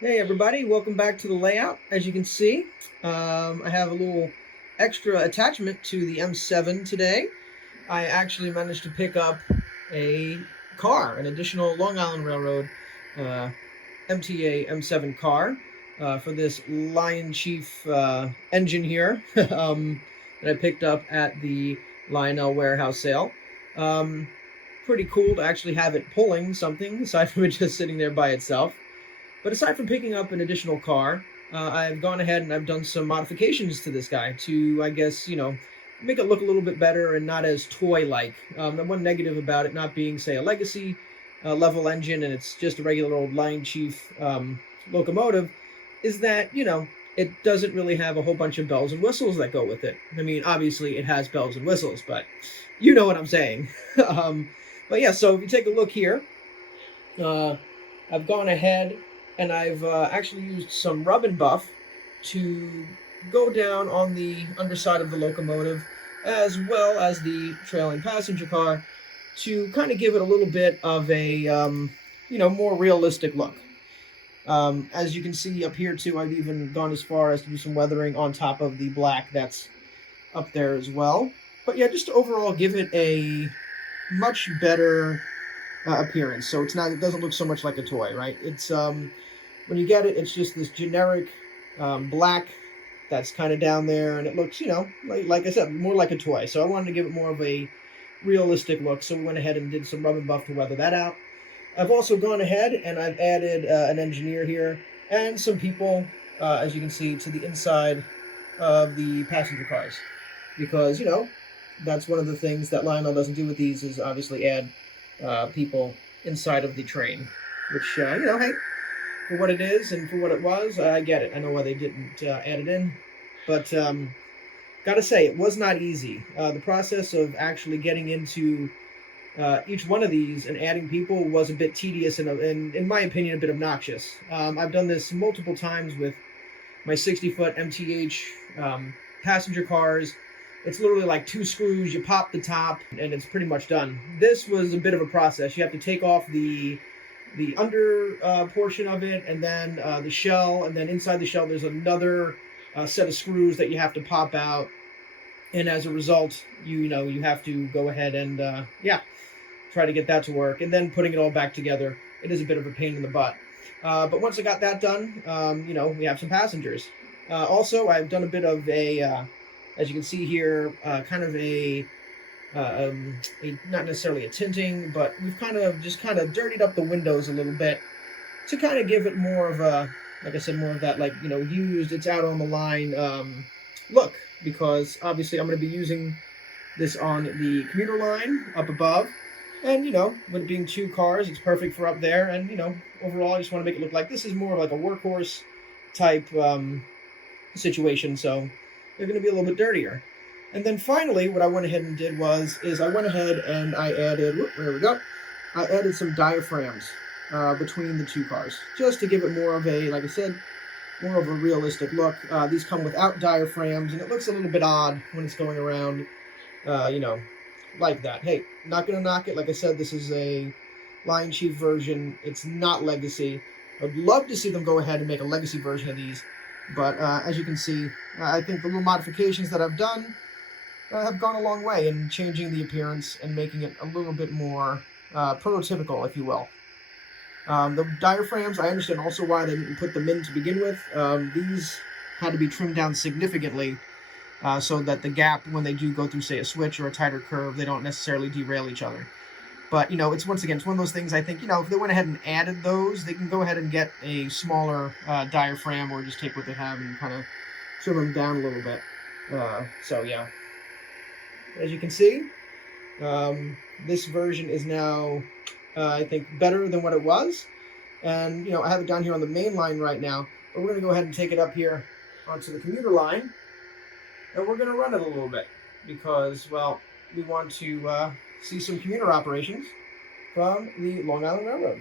Hey everybody, welcome back to the layout. As you can see, I have a little extra attachment to the M7 today. I actually managed to pick up a car, an additional Long Island Railroad MTA M7 car for this LionChief engine here that I picked up at the Lionel warehouse sale. Um, Pretty cool to actually have it pulling something aside from it just sitting there by itself. But aside from picking up an additional car, I've gone ahead and I've done some modifications to this guy to, I guess, make it look a little bit better and not as toy-like. The one negative about it not being, say, a legacy level engine and it's just a regular old LionChief locomotive is that, it doesn't really have a whole bunch of bells and whistles that go with it. I mean, obviously it has bells and whistles, but you know what I'm saying. But yeah, so if you take a look here, uh, I've gone ahead and I've actually used some rub and buff to go down on the underside of the locomotive as well as the trailing passenger car to kind of give it a little bit of a more realistic look. As you can see up here too, I've even gone as far as to do some weathering on top of the black that's up there as well. But yeah, just to overall give it a much better appearance. So it doesn't look so much like a toy, right? It's when you get it, it's just this generic black that's kind of down there, and it looks, like I said, more like a toy. So I wanted to give it more of a realistic look, so we went ahead and did some rub and buff to weather that out. I've also gone ahead and I've added an engineer here and some people, as you can see, to the inside of the passenger cars, because that's one of the things that Lionel doesn't do with these is obviously add people inside of the train, which hey, for what it is and for what it was, I get it. I know why they didn't add it in, but gotta say, it was not easy. The process of actually getting into each one of these and adding people was a bit tedious and in my opinion, a bit obnoxious. I've done this multiple times with my 60-foot MTH passenger cars. It's literally like 2 screws, you pop the top, and it's pretty much done. This was a bit of a process. You have to take off the under portion of it, and then the shell, and then inside the shell there's another set of screws that you have to pop out, and as a result, you have to go ahead and try to get that to work, and then putting it all back together. It is a bit of a pain in the butt. But once I got that done, we have some passengers. Also, I've done a bit of as you can see here, kind of a not necessarily a tinting, but we've kind of dirtied up the windows a little bit to kind of give it more of a, like I said, more of that used, it's out on the line look, because obviously I'm going to be using this on the commuter line up above, and with it being 2 cars, it's perfect for up there, and overall I just want to make it look like this is more of like a workhorse type situation, so they're going to be a little bit dirtier. And then finally, what I went ahead and did is I went ahead and I added, there we go, I added some diaphragms between the 2 cars, just to give it more of a, like I said, more of a realistic look. These come without diaphragms, and it looks a little bit odd when it's going around, like that. Hey, not going to knock it. Like I said, this is a LionChief version. It's not Legacy. I'd love to see them go ahead and make a Legacy version of these, but as you can see, I think the little modifications that I've done have gone a long way in changing the appearance and making it a little bit more prototypical, if you will. The diaphragms, I understand also why they didn't put them in to begin with. These had to be trimmed down significantly so that the gap, when they do go through, say, a switch or a tighter curve, they don't necessarily derail each other. But, it's one of those things, I think, if they went ahead and added those, they can go ahead and get a smaller diaphragm or just take what they have and kind of trim them down a little bit. So, yeah. As you can see, this version is now, I think, better than what it was. And, I have it down here on the main line right now, but we're going to go ahead and take it up here onto the commuter line, and we're going to run it a little bit because, well, we want to see some commuter operations from the Long Island Railroad.